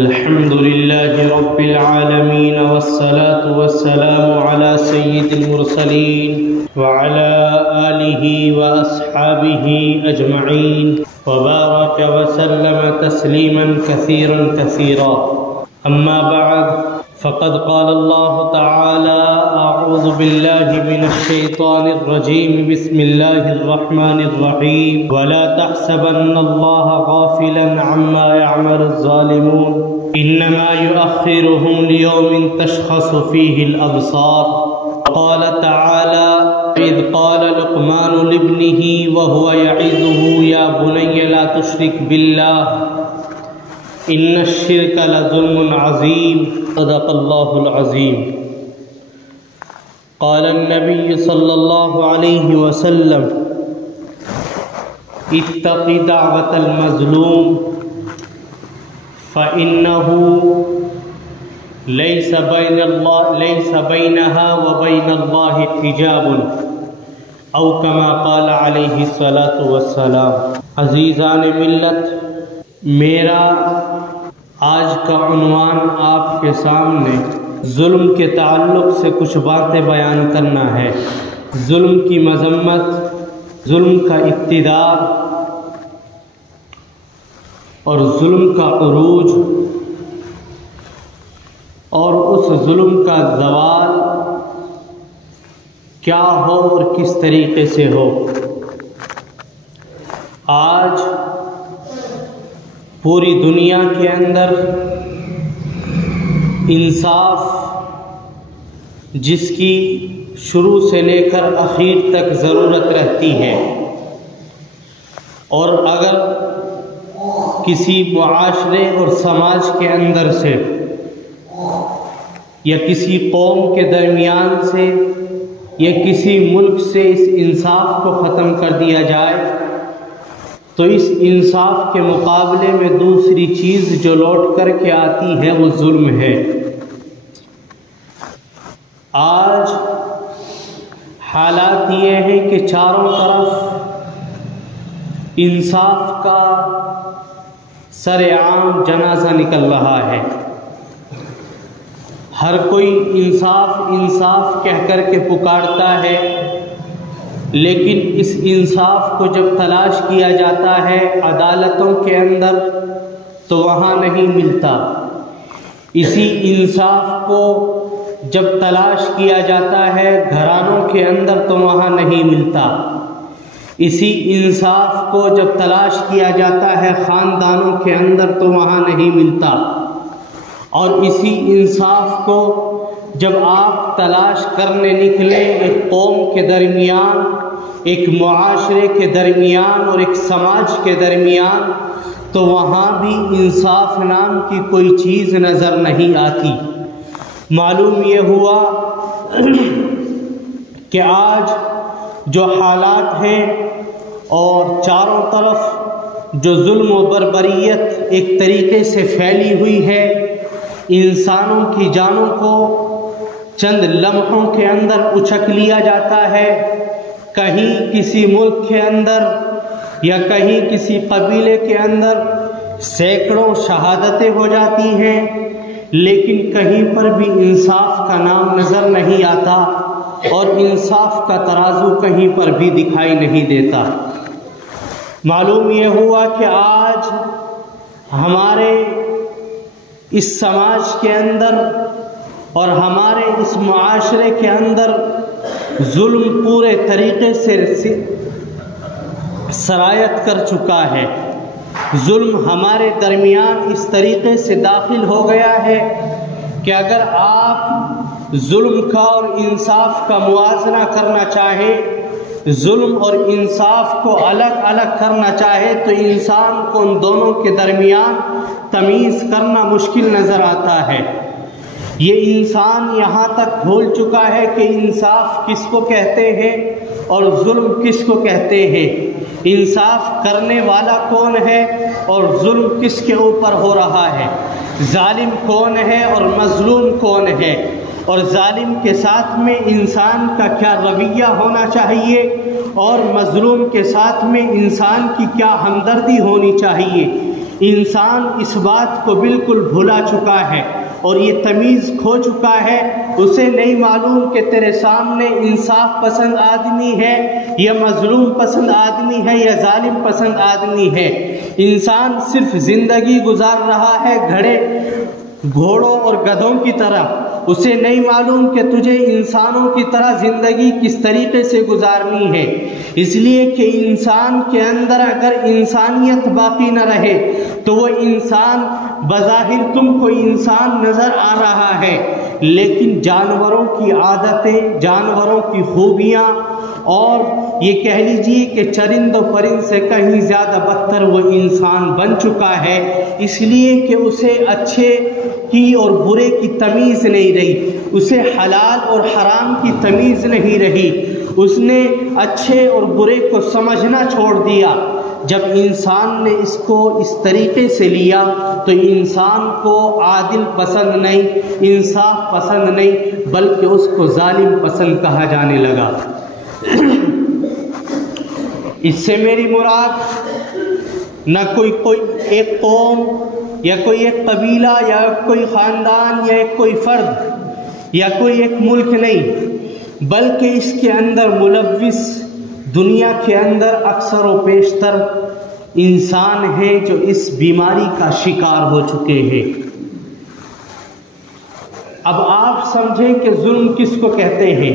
الحمد لله رب العالمين والصلاة والسلام على سيد المرسلين وعلى آله وأصحابه أجمعين وبارك وسلم تسليما كثيرا أما بعد فقد قال الله تعالى أعوذ بالله من الشيطان الرجيم بسم الله الرحمن الرحيم ولا تحسبن الله غافلا عما يعمل الظالمون إنما يؤخرهم ليوم تشخص فيه الأبصار قال تعالى إذ قال لقمان لابنه وهو يعظه يا بني لا تشرك بالله إن الشرك لظلم عظيم صدق الله العظيم قال النبي صلى الله عليه وسلم اتق دعوة المظلوم فإنه ليس بينها وبين الله حجاب أو كما قال عليه الصلاة والسلام۔ عزیزان ملت، میرا آج کا عنوان آپ کے سامنے ظلم کے تعلق سے کچھ باتیں بیان کرنا ہے۔ ظلم کی مذمت، ظلم کا اقتدار اور ظلم کا عروج اور اس ظلم کا زوال کیا ہو اور کس طریقے سے ہو۔ آج پوری دنیا کے اندر انصاف، جس کی شروع سے لے کر اخیر تک ضرورت رہتی ہے، اور اگر کسی معاشرے اور سماج کے اندر سے یا کسی قوم کے درمیان سے یا کسی ملک سے اس انصاف کو ختم کر دیا جائے تو اس انصاف کے مقابلے میں دوسری چیز جو لوٹ کر کے آتی ہے وہ ظلم ہے۔ آج حالات یہ ہیں کہ چاروں طرف انصاف کا سر عام جنازہ نکل رہا ہے۔ ہر کوئی انصاف انصاف کہہ کر کے پکارتا ہے، لیکن اس انصاف کو جب تلاش کیا جاتا ہے عدالتوں کے اندر تو وہاں نہیں ملتا۔ اسی انصاف کو جب تلاش کیا جاتا ہے گھرانوں کے اندر تو وہاں نہیں ملتا۔ اسی انصاف کو جب تلاش کیا جاتا ہے خاندانوں کے اندر تو وہاں نہیں ملتا، اور اسی انصاف کو جب آپ تلاش کرنے نکلے ایک قوم کے درمیان، ایک معاشرے کے درمیان اور ایک سماج کے درمیان تو وہاں بھی انصاف نام کی کوئی چیز نظر نہیں آتی۔ معلوم یہ ہوا کہ آج جو حالات ہیں اور چاروں طرف جو ظلم و بربریت ایک طریقے سے پھیلی ہوئی ہے، انسانوں کی جانوں کو چند لمحوں کے اندر اچک لیا جاتا ہے۔ کہیں کسی ملک کے اندر یا کہیں کسی قبیلے کے اندر سینکڑوں شہادتیں ہو جاتی ہیں، لیکن کہیں پر بھی انصاف کا نام نظر نہیں آتا اور انصاف کا ترازو کہیں پر بھی دکھائی نہیں دیتا۔ معلوم یہ ہوا کہ آج ہمارے اس سماج کے اندر اور ہمارے اس معاشرے کے اندر ظلم پورے طریقے سے سرایت کر چکا ہے۔ ظلم ہمارے درمیان اس طریقے سے داخل ہو گیا ہے کہ اگر آپ ظلم کا اور انصاف کا موازنہ کرنا چاہیں، ظلم اور انصاف کو الگ الگ کرنا چاہے تو انسان کو ان دونوں کے درمیان تمیز کرنا مشکل نظر آتا ہے۔ یہ انسان یہاں تک بھول چکا ہے کہ انصاف کس کو کہتے ہیں اور ظلم کس کو کہتے ہیں، انصاف کرنے والا کون ہے اور ظلم کس کے اوپر ہو رہا ہے، ظالم کون ہے اور مظلوم کون ہے، اور ظالم کے ساتھ میں انسان کا کیا رویہ ہونا چاہیے اور مظلوم کے ساتھ میں انسان کی کیا ہمدردی ہونی چاہیے۔ انسان اس بات کو بالکل بھلا چکا ہے اور یہ تمیز کھو چکا ہے، اسے نہیں معلوم کہ تیرے سامنے انصاف پسند آدمی ہے یا مظلوم پسند آدمی ہے یا ظالم پسند آدمی ہے۔ انسان صرف زندگی گزار رہا ہے گھوڑوں اور گدھوں کی طرح، اسے نہیں معلوم کہ تجھے انسانوں کی طرح زندگی کس طریقے سے گزارنی ہے۔ اس لیے کہ انسان کے اندر اگر انسانیت باقی نہ رہے تو وہ انسان بظاہر تم کو انسان نظر آ رہا ہے، لیکن جانوروں کی عادتیں، جانوروں کی خوبیاں، اور یہ کہہ لیجئے کہ چرند و پرند سے کہیں زیادہ بدتر وہ انسان بن چکا ہے، اس لیے کہ اسے اچھے کی اور برے کی تمیز نہیں رہی، اسے حلال اور حرام کی تمیز نہیں رہی، اس نے اچھے اور برے کو سمجھنا چھوڑ دیا۔ جب انسان نے اس کو اس طریقے سے لیا تو انسان کو عادل پسند نہیں، انصاف پسند نہیں، بلکہ اس کو ظالم پسند کہا جانے لگا۔ اس سے میری مراد نہ کوئی ایک قوم یا کوئی ایک قبیلہ یا کوئی خاندان یا کوئی فرد یا کوئی ایک ملک نہیں، بلکہ اس کے اندر ملوث دنیا کے اندر اکثر و بیشتر انسان ہیں جو اس بیماری کا شکار ہو چکے ہیں۔ اب آپ سمجھیں کہ ظلم کس کو کہتے ہیں۔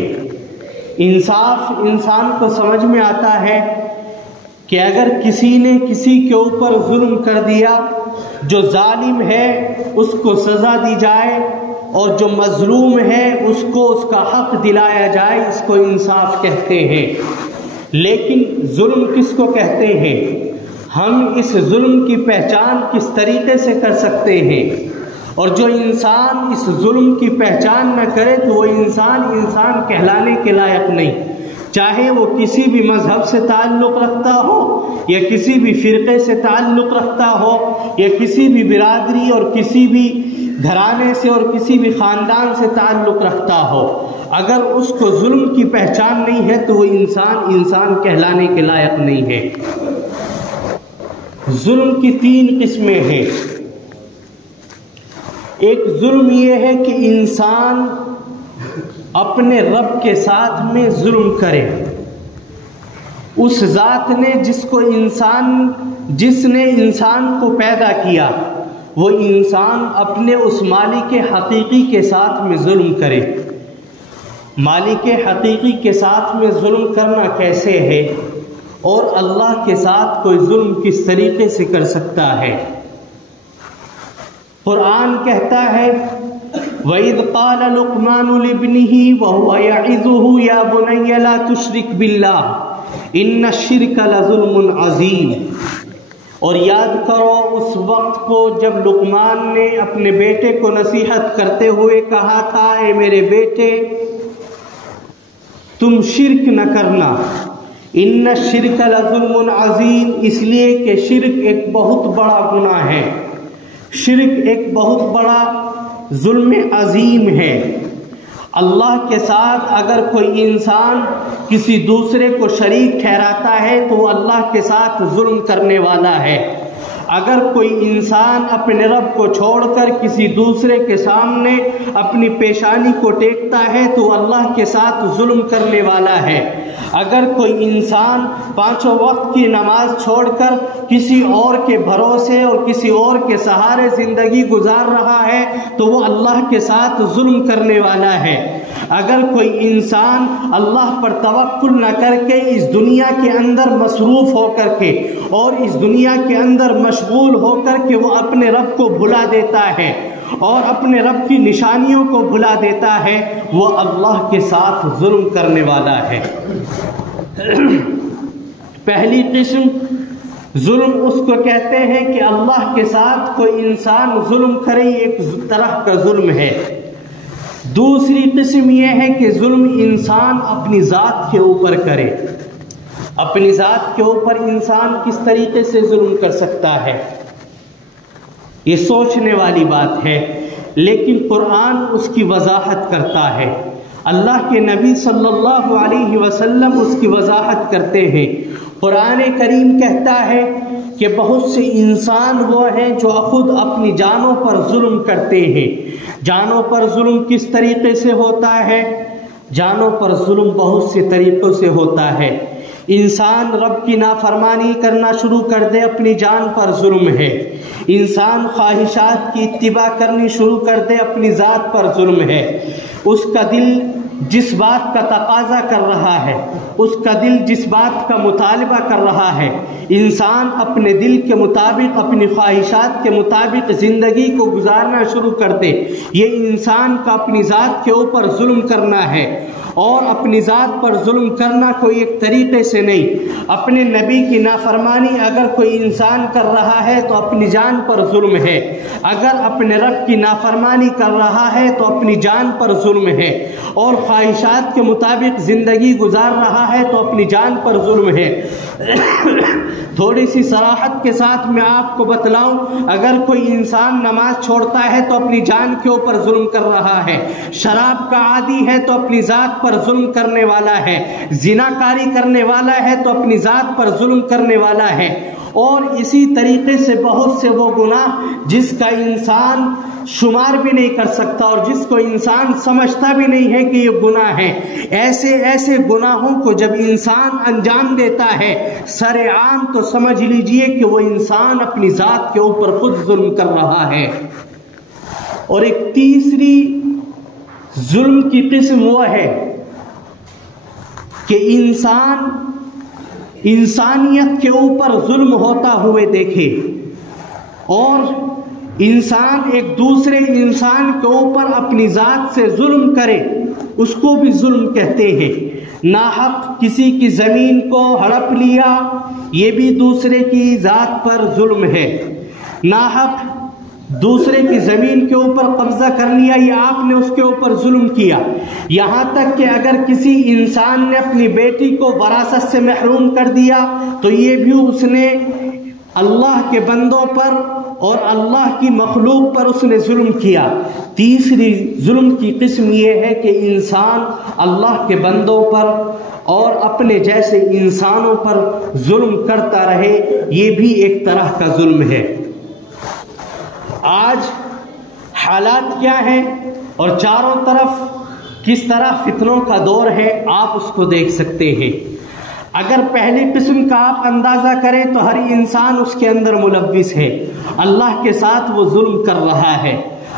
انصاف انسان کو سمجھ میں آتا ہے کہ اگر کسی نے کسی کے اوپر ظلم کر دیا، جو ظالم ہے اس کو سزا دی جائے اور جو مظلوم ہے اس کو اس کا حق دلایا جائے، اس کو انصاف کہتے ہیں۔ لیکن ظلم کس کو کہتے ہیں؟ ہم اس ظلم کی پہچان کس طریقے سے کر سکتے ہیں؟ اور جو انسان اس ظلم کی پہچان نہ کرے تو وہ انسان کہلانے کے لائق نہیں، چاہے وہ کسی بھی مذہب سے تعلق رکھتا ہو یا کسی بھی فرقے سے تعلق رکھتا ہو یا کسی بھی برادری اور کسی بھی گھرانے سے اور کسی بھی خاندان سے تعلق رکھتا ہو، اگر اس کو ظلم کی پہچان نہیں ہے تو وہ انسان کہلانے کے لائق نہیں ہے۔ ظلم کی 3 قسمیں ہیں۔ ایک ظلم یہ ہے کہ انسان اپنے رب کے ساتھ میں ظلم کرے، اس ذات نے جس نے انسان کو پیدا کیا، وہ انسان اپنے اس مالک حقیقی کے ساتھ میں ظلم کرے۔ مالک حقیقی کے ساتھ میں ظلم کرنا کیسے ہے اور اللہ کے ساتھ کوئی ظلم کس طریقے سے کر سکتا ہے؟ قرآن کہتا ہے وَإِذْ قَالَ لُقْمَانُ لِابْنِهِ وَهُوَ يَعِظُهُ يَا بُنَيَّ لَا تُشْرِكْ بِاللَّهِ إِنَّ الشِّرْكَ لَظُلْمٌ عَظِيمٌ۔ اور یاد کرو اس وقت کو جب لقمان نے اپنے بیٹے کو نصیحت کرتے ہوئے کہا تھا، اے میرے بیٹے تم شرک نہ کرنا، ان الشرک لظلم عظیم، اس لیے کہ شرک ایک بہت بڑا گناہ ہے، شرک ایک بہت بڑا ظلم عظیم ہے۔ اللہ کے ساتھ اگر کوئی انسان کسی دوسرے کو شریک ٹھہراتا ہے تو وہ اللہ کے ساتھ ظلم کرنے والا ہے۔ اگر کوئی انسان اپنے رب کو چھوڑ کر کسی دوسرے کے سامنے اپنی پیشانی کو ٹیکتا ہے تو اللہ کے ساتھ ظلم کرنے والا ہے۔ اگر کوئی انسان 5 وقت کی نماز چھوڑ کر کسی اور کے بھروسے اور کسی اور کے سہارے زندگی گزار رہا ہے تو وہ اللہ کے ساتھ ظلم کرنے والا ہے۔ اگر کوئی انسان اللہ پر توکل نہ کر کے اس دنیا کے اندر مصروف ہو کر کے اور اس دنیا کے اندر مشغول ہو کر کے وہ اپنے رب کو بھلا دیتا ہے اور اپنے رب کی نشانیوں کو بھلا دیتا ہے، وہ اللہ کے ساتھ ظلم کرنے والا ہے۔ پہلی قسم ظلم اس کو کہتے ہیں کہ اللہ کے ساتھ کوئی انسان ظلم کرے، ایک طرح کا ظلم ہے۔ دوسری قسم یہ ہے کہ ظلم انسان اپنی ذات کے اوپر کرے۔ اپنی ذات کے اوپر انسان کس طریقے سے ظلم کر سکتا ہے؟ یہ سوچنے والی بات ہے، لیکن قرآن اس کی وضاحت کرتا ہے، اللہ کے نبی صلی اللہ علیہ وسلم اس کی وضاحت کرتے ہیں۔ قرآن کریم کہتا ہے کہ بہت سے انسان وہ ہیں جو خود اپنی جانوں پر ظلم کرتے ہیں۔ جانوں پر ظلم کس طریقے سے ہوتا ہے؟ جانوں پر ظلم بہت سے طریقوں سے ہوتا ہے۔ انسان رب کی نافرمانی کرنا شروع کر دے، اپنی جان پر ظلم ہے۔ انسان خواہشات کی اتباع کرنی شروع کر دے، اپنی ذات پر ظلم ہے۔ اس کا دل جس بات کا تقاضا کر رہا ہے، اس کا دل جس بات کا مطالبہ کر رہا ہے، انسان اپنے دل کے مطابق، اپنی خواہشات کے مطابق زندگی کو گزارنا شروع کر دے، یہ انسان کا اپنی ذات کے اوپر ظلم کرنا ہے۔ اور اپنی ذات پر ظلم کرنا کوئی ایک طریقے سے نہیں، اپنے نبی کی نافرمانی اگر کوئی انسان کر رہا ہے تو اپنی جان پر ظلم ہے، اگر اپنے رب کی نافرمانی کر رہا ہے تو اپنی جان پر ظلم ہے، اور خواہشات کے مطابق زندگی گزار رہا ہے تو اپنی جان پر ظلم ہے۔ تھوڑی سی صراحت کے ساتھ میں آپ کو بتلاؤں، اگر کوئی انسان نماز چھوڑتا ہے تو اپنی جان کے اوپر ظلم کر رہا ہے، شراب کا عادی ہے تو اپنی ذات پر ظلم کرنے والا ہے، زناکاری کرنے والا ہے تو اپنی ذات پر ظلم کرنے والا ہے، اور اسی طریقے سے بہت سے وہ گناہ جس کا انسان شمار بھی نہیں کر سکتا اور جس کو انسان سمجھتا بھی نہیں ہے کہ یہ گناہ ہے، ایسے گناہوں کو جب انسان انجام دیتا ہے سر عام تو سمجھ لیجئے کہ وہ انسان اپنی ذات کے اوپر خود ظلم کر رہا ہے۔ اور ایک تیسری ظلم کی قسم وہ ہے کہ انسان انسانیت کے اوپر ظلم ہوتا ہوئے دیکھے، اور انسان ایک دوسرے انسان کے اوپر اپنی ذات سے ظلم کرے، اس کو بھی ظلم کہتے ہیں۔ ناحق کسی کی زمین کو ہڑپ لیا، یہ بھی دوسرے کی ذات پر ظلم ہے۔ ناحق دوسرے کی زمین کے اوپر قبضہ کر لیا، یہ آپ نے اس کے اوپر ظلم کیا۔ یہاں تک کہ اگر کسی انسان نے اپنی بیٹی کو وراثت سے محروم کر دیا تو یہ بھی اس نے اللہ کے بندوں پر اور اللہ کی مخلوق پر اس نے ظلم کیا۔ تیسری ظلم کی قسم یہ ہے کہ انسان اللہ کے بندوں پر اور اپنے جیسے انسانوں پر ظلم کرتا رہے، یہ بھی ایک طرح کا ظلم ہے۔ آج حالات کیا ہیں اور چاروں طرف کس طرح فتنوں کا دور ہے، آپ اس کو دیکھ سکتے ہیں۔ اگر پہلی قسم کا آپ اندازہ کریں تو ہر انسان اس کے اندر ملوث ہے، اللہ کے ساتھ وہ ظلم کر رہا ہے۔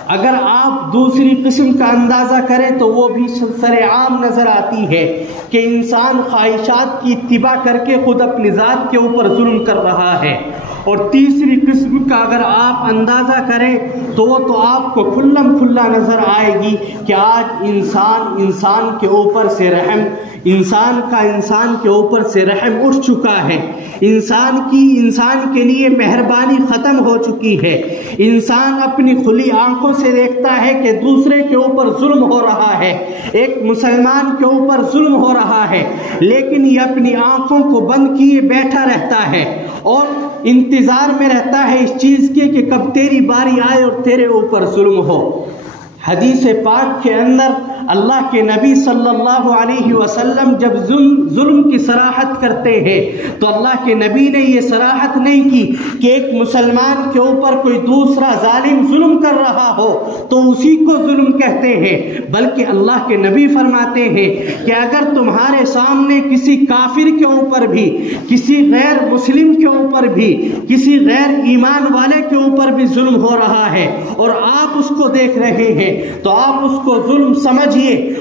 اگر آپ دوسری قسم کا اندازہ کریں تو وہ بھی سر عام نظر آتی ہے کہ انسان خواہشات کی اتباع کر کے خود اپنی ذات کے اوپر ظلم کر رہا ہے۔ اور تیسری قسم کا اگر آپ اندازہ کریں تو وہ تو آپ کو کھلم کھلا نظر آئے گی کہ آج انسان کے اوپر سے رحم، انسان کے اوپر سے رحم اٹھ چکا ہے، انسان کے لیے مہربانی ختم ہو چکی ہے۔ انسان اپنی کھلی آنکھوں سے دیکھتا ہے کہ دوسرے کے اوپر ظلم ہو رہا ہے، ایک مسلمان کے اوپر ظلم ہو رہا ہے، لیکن یہ اپنی آنکھوں کو بند کیے بیٹھا رہتا ہے اور انتظار میں رہتا ہے اس چیز کے کہ کب تیری باری آئے اور تیرے اوپر ظلم ہو۔ حدیث پاک کے اندر اللہ کے نبی صلی اللہ علیہ وسلم جب ظلم کی صراحت کرتے ہیں تو اللہ کے نبی نے یہ صراحت نہیں کی کہ ایک مسلمان کے اوپر کوئی دوسرا ظالم ظلم کر رہا ہو تو اسی کو ظلم کہتے ہیں، بلکہ اللہ کے نبی فرماتے ہیں کہ اگر تمہارے سامنے کسی کافر کے اوپر بھی، کسی غیر مسلم کے اوپر بھی، کسی غیر ایمان والے کے اوپر بھی ظلم ہو رہا ہے اور آپ اس کو دیکھ رہے ہیں تو آپ اس کو ظلم سمجھیے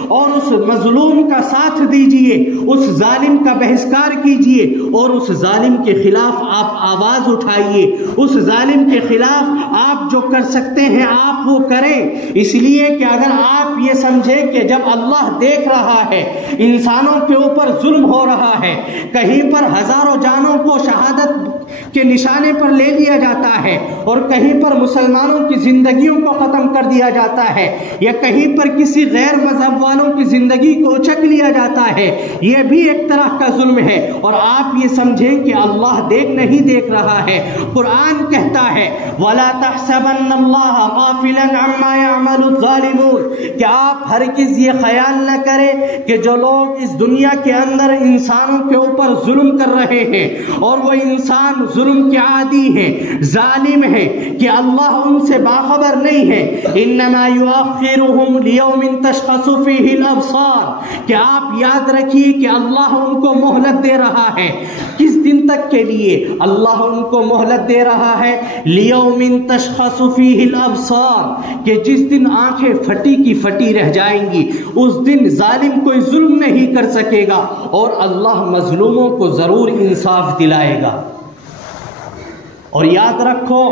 اور اس مظلوم کا ساتھ دیجئے، اس ظالم کا بہشکار کیجئے اور اس ظالم کے خلاف آپ آواز اٹھائیے، اس ظالم کے خلاف آپ جو کر سکتے ہیں آپ وہ کریں۔ اس لیے کہ اگر آپ یہ سمجھیں کہ جب اللہ دیکھ رہا ہے انسانوں کے اوپر ظلم ہو رہا ہے، کہیں پر ہزاروں جانوں کو شہادت کے نشانے پر لے لیا جاتا ہے اور کہیں پر مسلمانوں کی زندگیوں کو ختم کر دیا جاتا ہے یا کہیں پر کسی غیر مذہب والوں کی زندگی کو اچک لیا جاتا ہے، یہ بھی ایک طرح کا ظلم ہے اور آپ یہ سمجھیں کہ اللہ نہیں دیکھ رہا ہے۔ قرآن کہتا ہے وَلَا تَحْسَبَنَّ اللَّهَ غَافِلًا عَمَّا يَعْمَلُ الظَّالِمُونَ، کہ آپ ہرگز یہ خیال نہ کریں کہ جو لوگ اس دنیا کے اندر انسانوں کے اوپر ظلم کر رہے ہیں اور وہ انسان مسلمان ظلم کے عادی ہیں، ظالم ہیں، کہ اللہ ان سے باخبر نہیں ہے۔ انما یؤخرهم لیوم تشخص فیہ الابصار، کہ آپ یاد رکھیے کہ اللہ ان کو مہلت دے رہا ہے۔ کس دن تک کے لیے اللہ ان کو مہلت دے رہا ہے؟ لیوم تشخص فیہ الابصار، کہ جس دن آنکھیں پھٹی کی پھٹی رہ جائیں گی، اس دن ظالم کوئی ظلم نہیں کر سکے گا اور اللہ مظلوموں کو ضرور انصاف دلائے گا۔ اور یاد رکھو،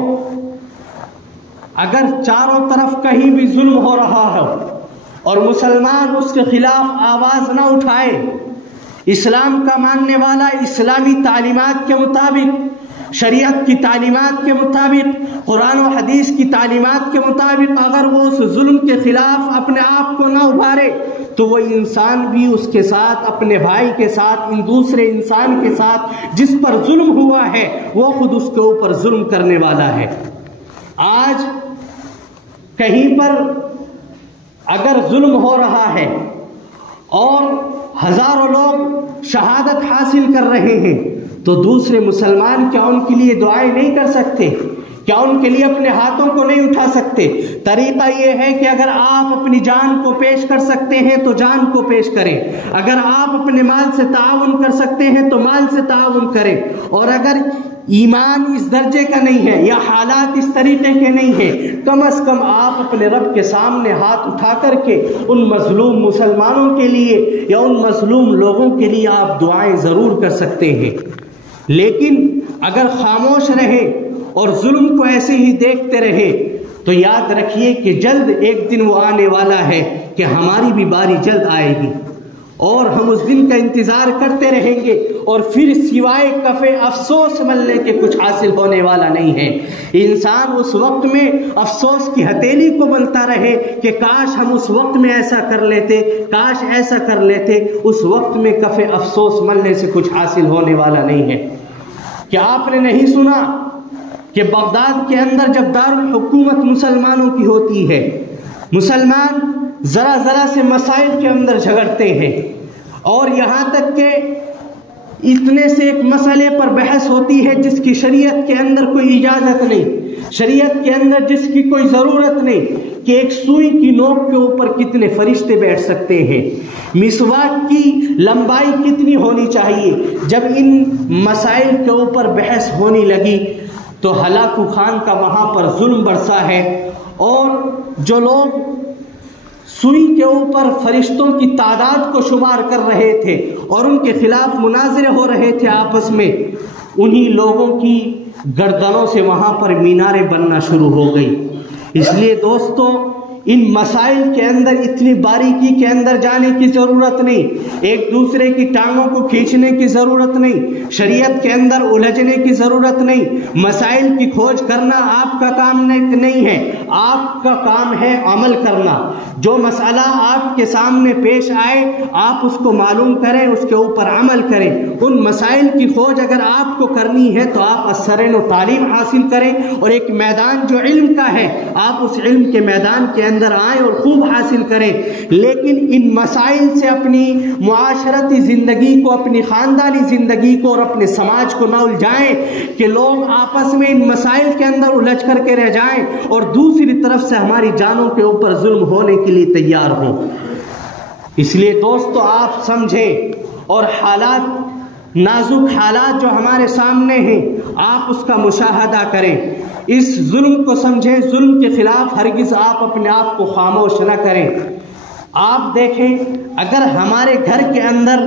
اگر چاروں طرف کہیں بھی ظلم ہو رہا ہو اور مسلمان اس کے خلاف آواز نہ اٹھائے، اسلام کا ماننے والا اسلامی تعلیمات کے مطابق، شریعت کی تعلیمات کے مطابق، قرآن و حدیث کی تعلیمات کے مطابق اگر وہ اس ظلم کے خلاف اپنے آپ کو نہ ابھارے تو وہ انسان بھی اس کے ساتھ، اپنے بھائی کے ساتھ، ان دوسرے انسان کے ساتھ جس پر ظلم ہوا ہے وہ خود اس کے اوپر ظلم کرنے والا ہے۔ آج کہیں پر اگر ظلم ہو رہا ہے اور ہزاروں لوگ شہادت حاصل کر رہے ہیں تو دوسرے مسلمان کیا ان کے لیے دعائیں نہیں کر سکتے؟ کیا ان کے لیے اپنے ہاتھوں کو نہیں اٹھا سکتے؟ طریقہ یہ ہے کہ اگر آپ اپنی جان کو پیش کر سکتے ہیں تو جان کو پیش کریں، اگر آپ اپنے مال سے تعاون کر سکتے ہیں تو مال سے تعاون کریں، اور اگر ایمان اس درجے کا نہیں ہے یا حالات اس طریقے کے نہیں ہیں، کم از کم آپ اپنے رب کے سامنے ہاتھ اٹھا کر کے ان مظلوم مسلمانوں کے لیے یا ان مظلوم لوگوں کے لیے آپ دعائیں ضرور کر سکتے ہیں۔ لیکن اگر خاموش رہے اور ظلم کو ایسے ہی دیکھتے رہے تو یاد رکھیے کہ جلد ایک دن وہ آنے والا ہے کہ ہماری بھی باری جلد آئے گی اور ہم اس دن کا انتظار کرتے رہیں گے، اور پھر سوائے کفے افسوس ملنے کے کچھ حاصل ہونے والا نہیں ہے۔ انسان اس وقت میں افسوس کی ہتھیلی کو ملتا رہے کہ کاش ہم اس وقت میں ایسا کر لیتے، کاش ایسا کر لیتے، اس وقت میں کفے افسوس ملنے سے کچھ حاصل ہونے والا نہیں ہے۔ کیا آپ نے نہیں سنا کہ بغداد کے اندر جب دارالحکومت مسلمانوں کی ہوتی ہے، مسلمان ذرا ذرا سے مسائل کے اندر جھگڑتے ہیں، اور یہاں تک کہ اتنے سے ایک مسئلے پر بحث ہوتی ہے جس کی شریعت کے اندر کوئی اجازت نہیں، شریعت کے اندر جس کی کوئی ضرورت نہیں، کہ ایک سوئی کی نوک کے اوپر کتنے فرشتے بیٹھ سکتے ہیں، مسواک کی لمبائی کتنی ہونی چاہیے۔ جب ان مسائل کے اوپر بحث ہونے لگی تو ہلاکو خان کا وہاں پر ظلم برسا ہے، اور جو لوگ سوئی کے اوپر فرشتوں کی تعداد کو شمار کر رہے تھے اور ان کے خلاف مناظرے ہو رہے تھے آپس میں، انہی لوگوں کی گردنوں سے وہاں پر میناریں بننا شروع ہو گئی۔ اس لیے دوستو، ان مسائل کے اندر اتنی باریکی کے اندر جانے کی ضرورت نہیں، ایک دوسرے کی ٹانگوں کو کھینچنے کی ضرورت نہیں، شریعت کے اندر الجھنے کی ضرورت نہیں، مسائل کی کھوج کرنا آپ کا کام نہیں ہے، آپ کا کام ہے عمل کرنا۔ جو مسئلہ آپ کے سامنے پیش آئے آپ اس کو معلوم کریں، اس کے اوپر عمل کریں۔ ان مسائل کی کھوج اگر آپ کو کرنی ہے تو آپ السرین و تعلیم حاصل کریں، اور ایک میدان جو علم کا ہے آپ اس علم کے میدان کے اندر آئیں اور خوب حاصل کریں۔ لیکن ان مسائل سے اپنی معاشرتی زندگی کو، اپنی خاندانی زندگی کو اور اپنے سماج کو نہ الجھائیں کہ لوگ آپس میں ان مسائل کے اندر الجھ کر کے رہ جائیں اور دوسری طرف سے ہماری جانوں کے اوپر ظلم ہونے کے لیے تیار ہوں۔ اس لیے دوستو، آپ سمجھیں اور حالات، نازک حالات جو ہمارے سامنے ہیں آپ اس کا مشاہدہ کریں، اس ظلم کو سمجھیں، ظلم کے خلاف ہرگز آپ اپنے آپ کو خاموش نہ کریں۔ آپ دیکھیں، اگر ہمارے گھر کے اندر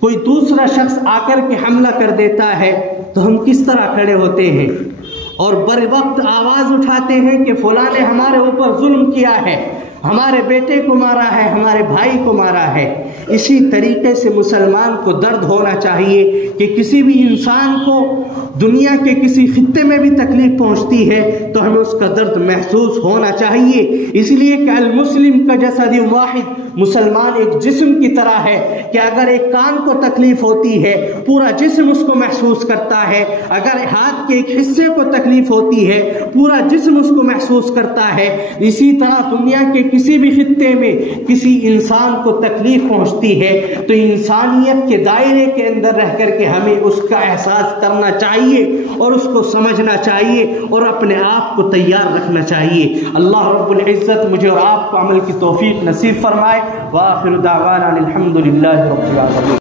کوئی دوسرا شخص آ کر کے حملہ کر دیتا ہے تو ہم کس طرح کھڑے ہوتے ہیں اور بر وقت آواز اٹھاتے ہیں کہ فلاں نے ہمارے اوپر ظلم کیا ہے، ہمارے بیٹے کو مارا ہے، ہمارے بھائی کو مارا ہے۔ اسی طریقے سے مسلمان کو درد ہونا چاہیے کہ کسی بھی انسان کو دنیا کے کسی خطے میں بھی تکلیف پہنچتی ہے تو ہمیں اس کا درد محسوس ہونا چاہیے، اس لیے کہ المسلم کا جسد واحد، مسلمان ایک جسم کی طرح ہے کہ اگر ایک کان کو تکلیف ہوتی ہے پورا جسم اس کو محسوس کرتا ہے، اگر ہاتھ کے ایک حصے کو تکلیف ہوتی ہے پورا جسم اس کو محسوس کرتا ہے۔ اسی طرح دنیا کے کسی بھی خطے میں کسی انسان کو تکلیف پہنچتی ہے تو انسانیت کے دائرے کے اندر رہ کر کے ہمیں اس کا احساس کرنا چاہیے اور اس کو سمجھنا چاہیے اور اپنے آپ کو تیار رکھنا چاہیے۔ اللہ رب العزت مجھے اور آپ کو عمل کی توفیق نصیب فرمائے۔ وآخر دعوانا الحمد للہ رب العالمین۔